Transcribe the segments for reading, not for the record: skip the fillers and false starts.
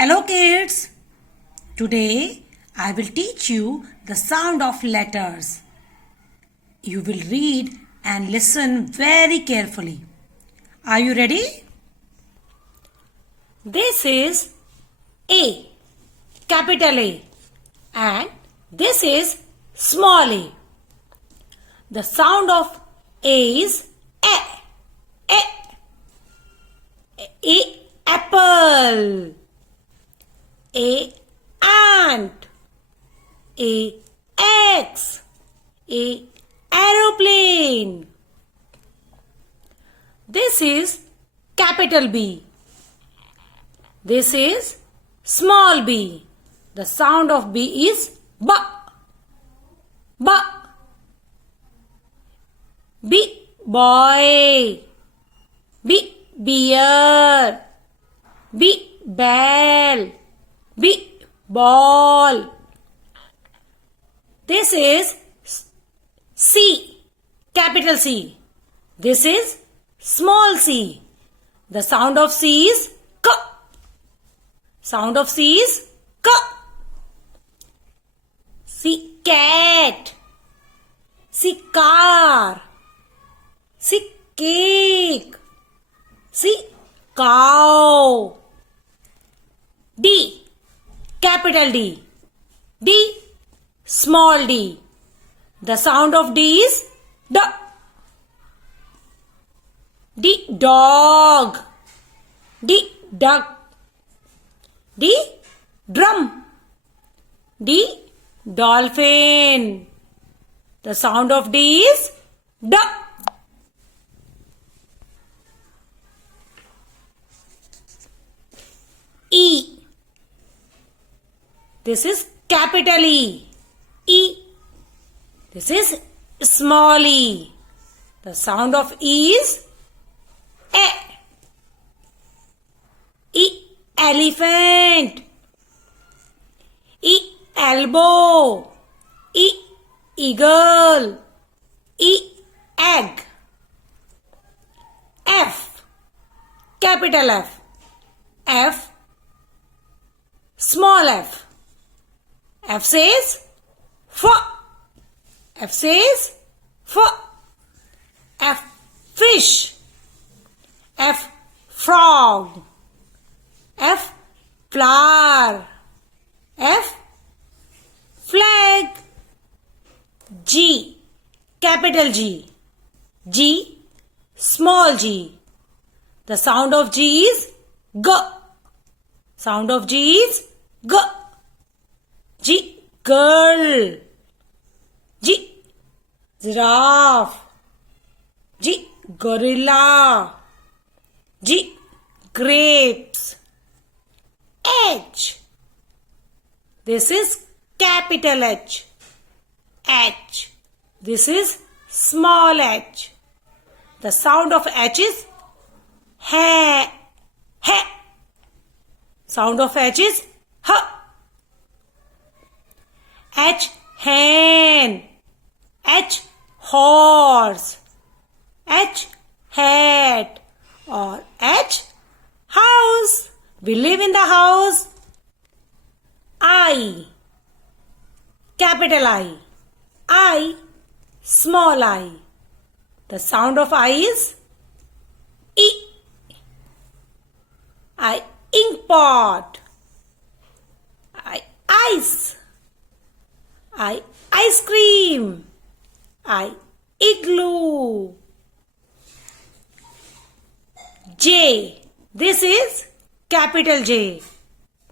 Hello kids! Today I will teach you the sound of letters. You will read and listen very carefully. Are you ready? This is A, capital A, and this is small a. The sound of A is A. A apple. A ant. A X. A aeroplane. This is capital B. This is small b. The sound of B is B. B. B boy. B beer. B bell. B ball. This is C, capital C. This is small c. The sound of C is K. Sound of C is K. C cat. C car. C cake. C cow. D, capital D. D, small d. The sound of D is D. D, dog. D, duck. D, drum. D, dolphin. The sound of D is D. E. This is capital E. E. This is small e. The sound of E is E. E. Elephant. E. Elbow. E. Eagle. E. Egg. F. Capital F. F. Small f. F says F. F says F. F fish. F frog. F flower. F flag. G, capital G. G, small g. The sound of G is G. Sound of G is G. G, girl. G, giraffe. G, gorilla. G, grapes. H. This is capital H. H. This is small h. The sound of H is ha. Ha. Sound of H is H. H, hen. H, horse. H, hat. Or H, house. We live in the house. I, capital I. I, small I. The sound of I is E. I, ink pot. I, ice. I, ice cream. I, igloo. J. This is capital J.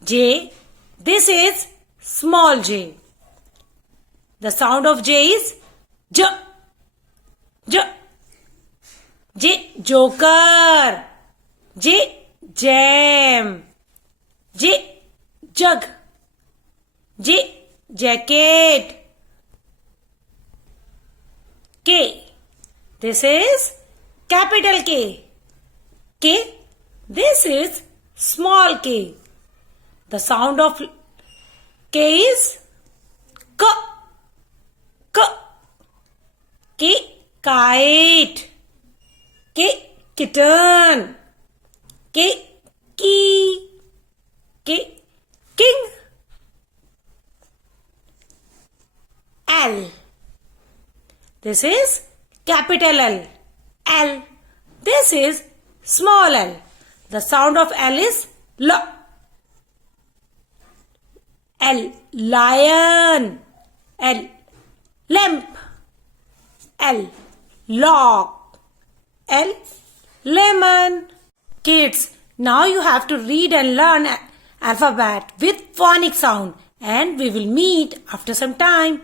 J. This is small j. The sound of J is J. J. J, joker. J, jam. J, jug. J, jacket. K. This is capital K. K. This is small k. The sound of K is K. K. K, kite. K, kitten. K, key. K, L. This is capital L. L. This is small l. The sound of L is L. L. Lion. L. Lamp. L. Lock. L. Lemon. Kids, now you have to read and learn alphabet with phonic sound, and we will meet after some time.